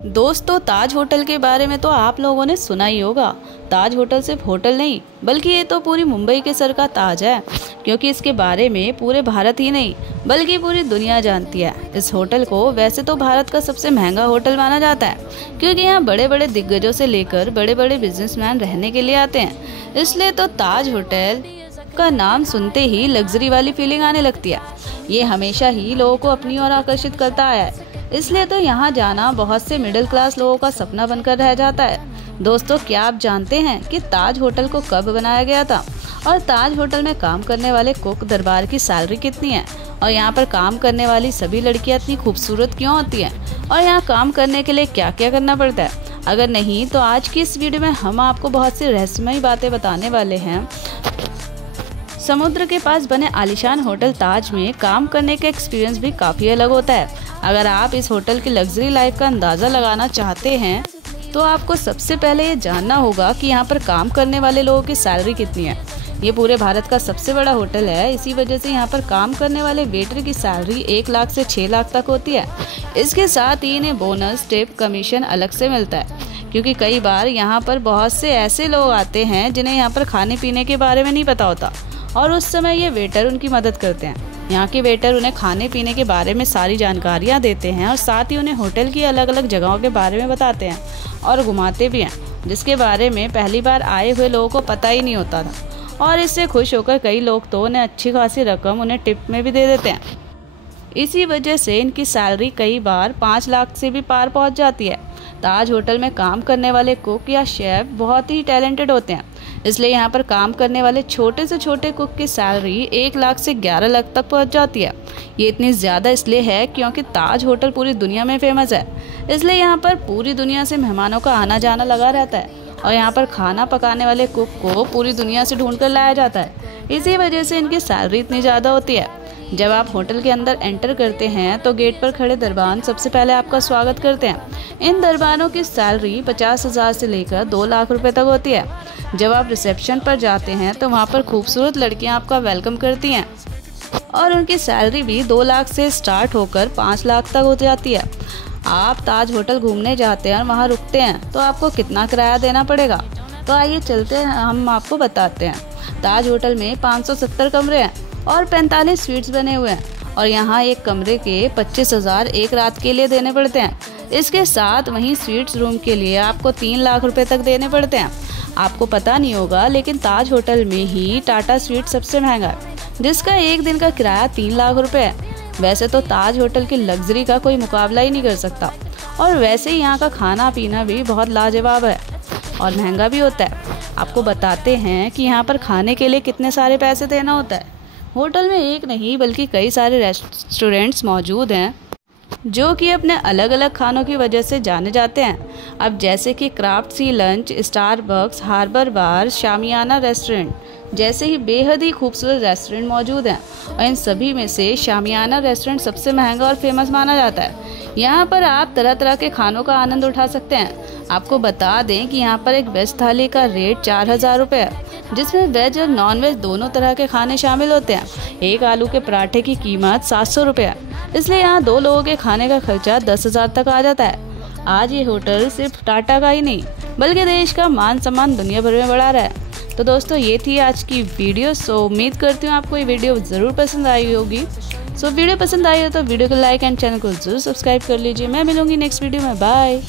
दोस्तों, ताज होटल के बारे में तो आप लोगों ने सुना ही होगा। ताज होटल सिर्फ होटल नहीं बल्कि ये तो पूरी मुंबई के सर का ताज है, क्योंकि इसके बारे में पूरे भारत ही नहीं बल्कि पूरी दुनिया जानती है। इस होटल को वैसे तो भारत का सबसे महंगा होटल माना जाता है, क्योंकि यहाँ बड़े बड़े दिग्गजों से लेकर बड़े बड़े बिजनेसमैन रहने के लिए आते हैं। इसलिए तो ताज होटल का नाम सुनते ही लग्जरी वाली फीलिंग आने लगती है। ये हमेशा ही लोगों को अपनी ओर आकर्षित करता आया है, इसलिए तो यहाँ जाना बहुत से मिडिल क्लास लोगों का सपना बनकर रह जाता है। दोस्तों, क्या आप जानते हैं कि ताज होटल को कब बनाया गया था और ताज होटल में काम करने वाले कुक दरबार की सैलरी कितनी है, और यहाँ पर काम करने वाली सभी लड़कियाँ इतनी खूबसूरत क्यों होती हैं, और यहाँ काम करने के लिए क्या क्या करना पड़ता है? अगर नहीं तो आज की इस वीडियो में हम आपको बहुत सी रहस्यमयी बातें बताने वाले हैं। समुद्र के पास बने आलीशान होटल ताज में काम करने का एक्सपीरियंस भी काफ़ी अलग होता है। अगर आप इस होटल की लग्जरी लाइफ का अंदाज़ा लगाना चाहते हैं तो आपको सबसे पहले ये जानना होगा कि यहाँ पर काम करने वाले लोगों की सैलरी कितनी है। ये पूरे भारत का सबसे बड़ा होटल है, इसी वजह से यहाँ पर काम करने वाले वेटर की सैलरी 1 लाख से 6 लाख तक होती है। इसके साथ ही इन्हें बोनस, टिप, कमीशन अलग से मिलता है, क्योंकि कई बार यहाँ पर बहुत से ऐसे लोग आते हैं जिन्हें यहाँ पर खाने पीने के बारे में नहीं पता होता, और उस समय ये वेटर उनकी मदद करते हैं। यहाँ के वेटर उन्हें खाने पीने के बारे में सारी जानकारियाँ देते हैं और साथ ही उन्हें होटल की अलग अलग जगहों के बारे में बताते हैं और घुमाते भी हैं, जिसके बारे में पहली बार आए हुए लोगों को पता ही नहीं होता था। और इससे खुश होकर कई लोग तो उन्हें अच्छी खासी रकम उन्हें टिप में भी दे देते हैं। इसी वजह से इनकी सैलरी कई बार 5 लाख से भी पार पहुँच जाती है। ताज होटल में काम करने वाले कुक या शेफ बहुत ही टैलेंटेड होते हैं, इसलिए यहाँ पर काम करने वाले छोटे से छोटे कुक की सैलरी 1 लाख से 11 लाख तक पहुँच जाती है। ये इतनी ज़्यादा इसलिए है क्योंकि ताज होटल पूरी दुनिया में फेमस है, इसलिए यहाँ पर पूरी दुनिया से मेहमानों का आना जाना लगा रहता है, और यहाँ पर खाना पकाने वाले कुक को पूरी दुनिया से ढूंढ कर लाया जाता है। इसी वजह से इनकी सैलरी इतनी ज़्यादा होती है। जब आप होटल के अंदर एंटर करते हैं तो गेट पर खड़े दरबान सबसे पहले आपका स्वागत करते हैं। इन दरबानों की सैलरी 50,000 से लेकर 2 लाख रुपए तक होती है। जब आप रिसेप्शन पर जाते हैं तो वहाँ पर खूबसूरत लड़कियाँ आपका वेलकम करती हैं, और उनकी सैलरी भी 2 लाख से स्टार्ट होकर 5 लाख तक हो जाती है। आप ताज होटल घूमने जाते हैं और वहाँ रुकते हैं तो आपको कितना किराया देना पड़ेगा? तो आइए चलते हैं, हम आपको बताते हैं। ताज होटल में 570 कमरे हैं और 45 स्वीट्स बने हुए हैं, और यहाँ एक कमरे के 25,000 एक रात के लिए देने पड़ते हैं। इसके साथ वहीं स्वीट्स रूम के लिए आपको 3 लाख रुपए तक देने पड़ते हैं। आपको पता नहीं होगा, लेकिन ताज होटल में ही टाटा स्वीट सबसे महंगा है, जिसका एक दिन का किराया 3 लाख रुपए है। वैसे तो ताज होटल की लग्जरी का कोई मुकाबला ही नहीं कर सकता, और वैसे ही यहाँ का खाना पीना भी बहुत लाजवाब है और महंगा भी होता है। आपको बताते हैं कि यहाँ पर खाने के लिए कितने सारे पैसे देना होता है। होटल में एक नहीं बल्कि कई सारे रेस्टोरेंट्स मौजूद हैं जो कि अपने अलग अलग खानों की वजह से जाने जाते हैं। अब जैसे कि क्राफ्ट सी लंच, स्टारबक्स, हार्बर बार, शामियाना रेस्टोरेंट जैसे ही बेहद ही खूबसूरत रेस्टोरेंट मौजूद हैं, और इन सभी में से शामियाना रेस्टोरेंट सबसे महंगा और फेमस माना जाता है। यहाँ पर आप तरह तरह के खानों का आनंद उठा सकते हैं। आपको बता दें कि यहाँ पर एक वेज थाली का रेट 4,000 रुपये है, जिसमें वेज और नॉन वेज दोनों तरह के खाने शामिल होते हैं। एक आलू के पराठे की कीमत 700 रुपये है, इसलिए यहाँ 2 लोगों के खाने का खर्चा 10,000 तक आ जाता है। आज ये होटल सिर्फ टाटा का ही नहीं बल्कि देश का मान सम्मान दुनिया भर में बढ़ा रहा है। तो दोस्तों, ये थी आज की वीडियो। सो उम्मीद करती हूँ आपको ये वीडियो ज़रूर पसंद आई होगी। सो वीडियो पसंद आई हो तो वीडियो को लाइक एंड चैनल को जरूर सब्सक्राइब कर लीजिए। मैं मिलूंगी नेक्स्ट वीडियो में। बाय।